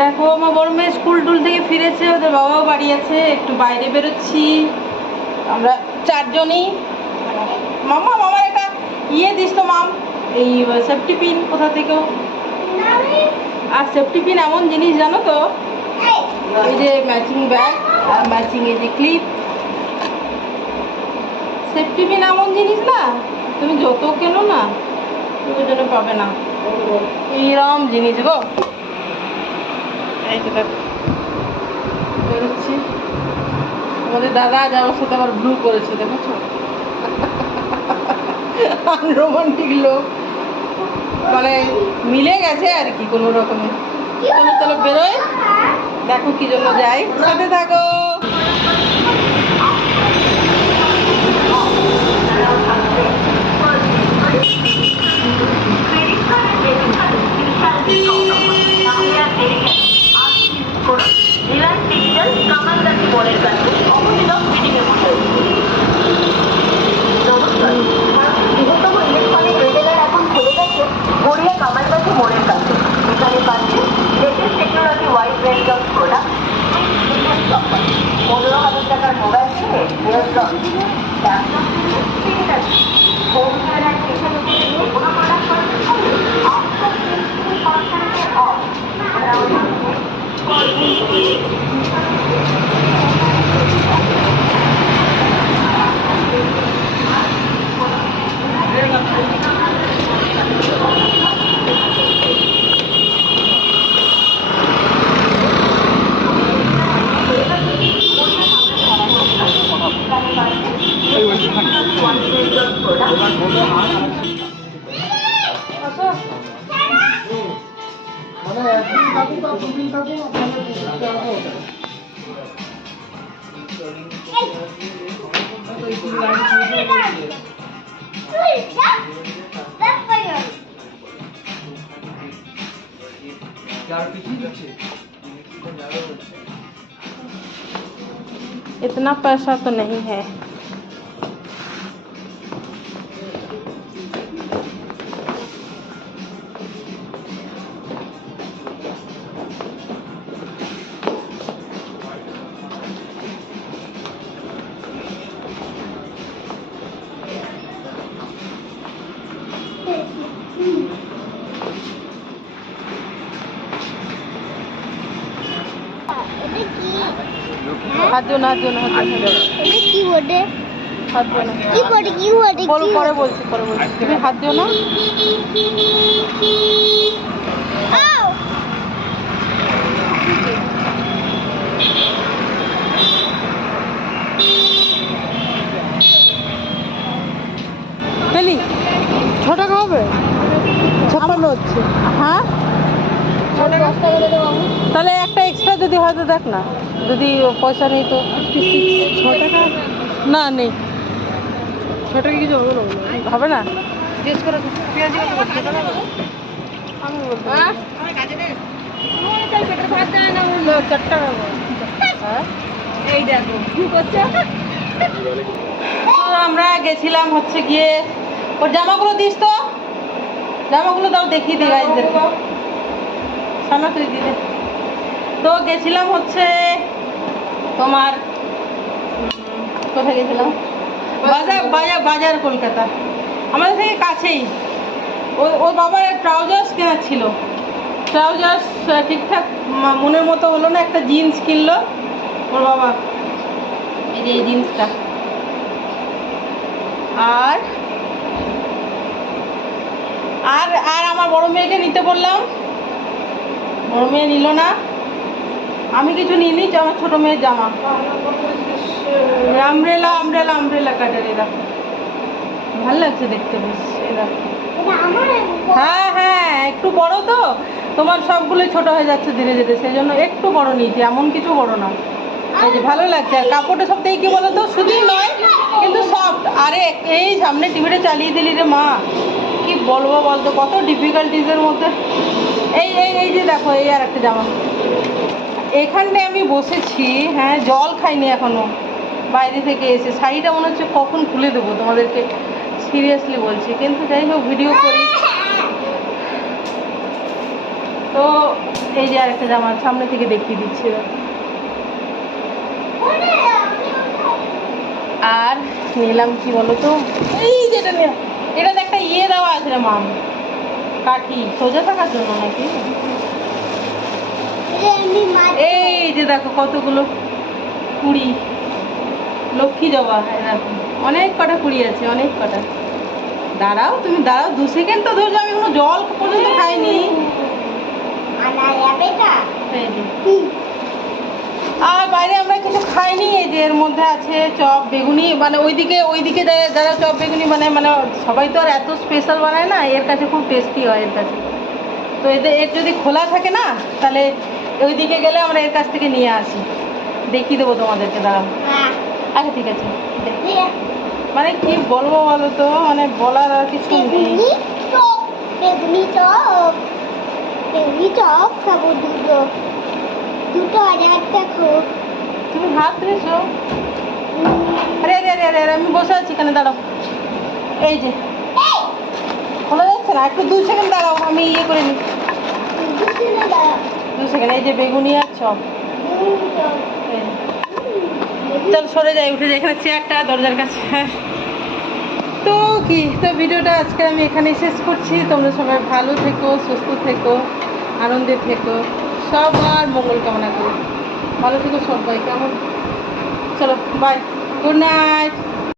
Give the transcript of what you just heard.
দেখো আমার বড় মেয়ে স্কুল টুল থেকে ফিরেছে, ওদের বাবাও বাড়ি আছে, একটু বাইরে বেরোচ্ছি। আমরা চারজনই। মামা মামার একটা ইয়ে দিস তো, মাম, এই সেফটি পিন কোথা থেকেও? আর সেফটি পিন এমন জিনিস, জানো তো? এই যে ম্যাচিং ব্যাগ আর ম্যাচিং এই যে ক্লিপ সেফটি পিন এমন জিনিস না, তুমি যত কেনো না, তুমি জন্য পাবে না। এইরকম জিনিস গো। বেরোচ্ছি। আমাদের দাদা আজ আমার সাথে আবার ব্লু করেছে, দেখেছ? রোমান্টিক লোক। মানে মিলে গেছে আর কি কোনো রকমে। চলো চলো বেরোয় দেখো কি জন্য যাই। সাথে থাকো। মানে একদিন থাকুক আর দুদিন থাকুক আপনাদের দিতে হবে ওটা। इतना पैसा तो नहीं है এটা কি হাত দিও না হাত দিও না হাত দিও না? এটা কি বটে কি বটে কি পরে তুমি না পেলি? ছ টাকা হবে ছাপ্পান্ন হচ্ছে। হ্যাঁ? তাহলে একটা এক্সট্রা যদি হয় তো দেখ না। যদি পয়সা নেই তো টাকা? না নেই। ছ টাকা কিছু হবে না হবে না? হ্যাঁ? করছে? আমরা গেছিলাম হচ্ছে গিয়ে ওর জামাগুলো দিস তো। জামাগুলো দাও দেখি দিই গাইজদের সামনে তুই দিলে তো গেছিলাম হচ্ছে তোমার কোথায় গেছিলাম? বাজার বাজার বাজার কলকাতা। আমাদের থেকে কাছেই। ওর ওর বাবার ট্রাউজার্স কেনার ছিল। ট্রাউজার্স ঠিকঠাক মনের মতো হলো না, একটা জিন্স কিনলো ওর বাবা। এই জিন্সটা আর আর আর আমার বড় মেয়েকে নিতে বললাম। বড় মেয়ে নিল না। আমি কিছু নিইনি আমার ছোট মেয়ের জামা। আমব্রেলা আমব্রেলা আমব্রেলা কাটার এরা। ভালো লাগছে দেখতে বেশ এরা। হ্যাঁ হ্যাঁ একটু বড় তো। তোমার সবগুলো ছোট হয়ে যাচ্ছে ধীরে ধীরে। সেই জন্য একটু বড় নিয়েছি, এমন কিছু বড় না। ভালো লাগছে। আর কাপড়টা সব থেকে কি বলো তো শুধুই নয়, কিন্তু সফট। আরে, এই সামনে টিভিটা চালিয়ে দিলি রে মা। বলব বলতো, কত ডিফিকাল্টিসের মধ্যে। এই এই এই যে দেখো, এই আর একটা জামা। এখানটায় আমি বসেছি হ্যাঁ জল খাইনি এখনও। বাইরে থেকে এসে, শাড়িটা মনে হচ্ছে কখন খুলে দেবো তোমাদেরকে। সিরিয়াসলি বলছি, কিন্তু যাই হোক ভিডিও করি। তো, এই যে আরেকটা জামা, সামনে থেকে দেখিয়ে দিচ্ছি আর নিলাম কি বলো তো এই যেটা নিলাম। এটাতে একটা ইয়ে দেওয়া আছে রে মাম কাঠি। সোজা থাকার জন্য নাকি? এই যে দেখো কতগুলো কুড়ি। লক্ষ্মী জবা হ্যাঁ অনেক কটা কুড়ি আছে অনেক কটা। দাঁড়াও তুমি দাঁড়াও দু সেকেন্ড তো ধরছো আমি কোনো জল পর্যন্ত খাইনি। আনা যাবে আর বাইরে আমরা কিছু খাইনি এই যে এর মধ্যে আছে চপ বেগুনি মানে ওইদিকে ওইদিকে যারা- চপ বেগুনি বানায় মানে সবাই তো আর এত স্পেশাল বানায় না এর কাছে খুব টেস্টি হয় এর কাছে। তো এদের এর যদি খোলা থাকে না তাহলে ওইদিকে গেলে আমরা এর কাছ থেকে নিয়ে আসি। দেখিয়ে দেবো তোমাদেরকে দাঁড়াও। হ্যাঁ। আচ্ছা ঠিক আছে। মানে কি বলব বলো তো মানে বলার আর কিছু নেই। বেগুনি চপ বেগুনি চপ দুটো হাজার তুমি উম, আরে আরে আরে আরে আরে, আমি বসে আছি এখানে দাঁড়াও। এই যে। খোলা যাচ্ছে না? একটু দু সেকেন্ড দাঁড়াও আমি ইয়ে করে নিই। দু সেকেন্ড এই যে বেগুনি আর চপ। উম, চল সরে যাই উঠে যাই। এখানে চেয়ারটা দরজার কাছে। হ্যাঁ তো কি তো ভিডিওটা আজকে আমি এখানেই শেষ করছি। তোমরা সবাই ভালো থেকো সুস্থ থেকো আনন্দে থেকো। সবার মঙ্গল কামনা করি। ভালো থেকো সবাই কেমন? চলো বাই গুড নাইট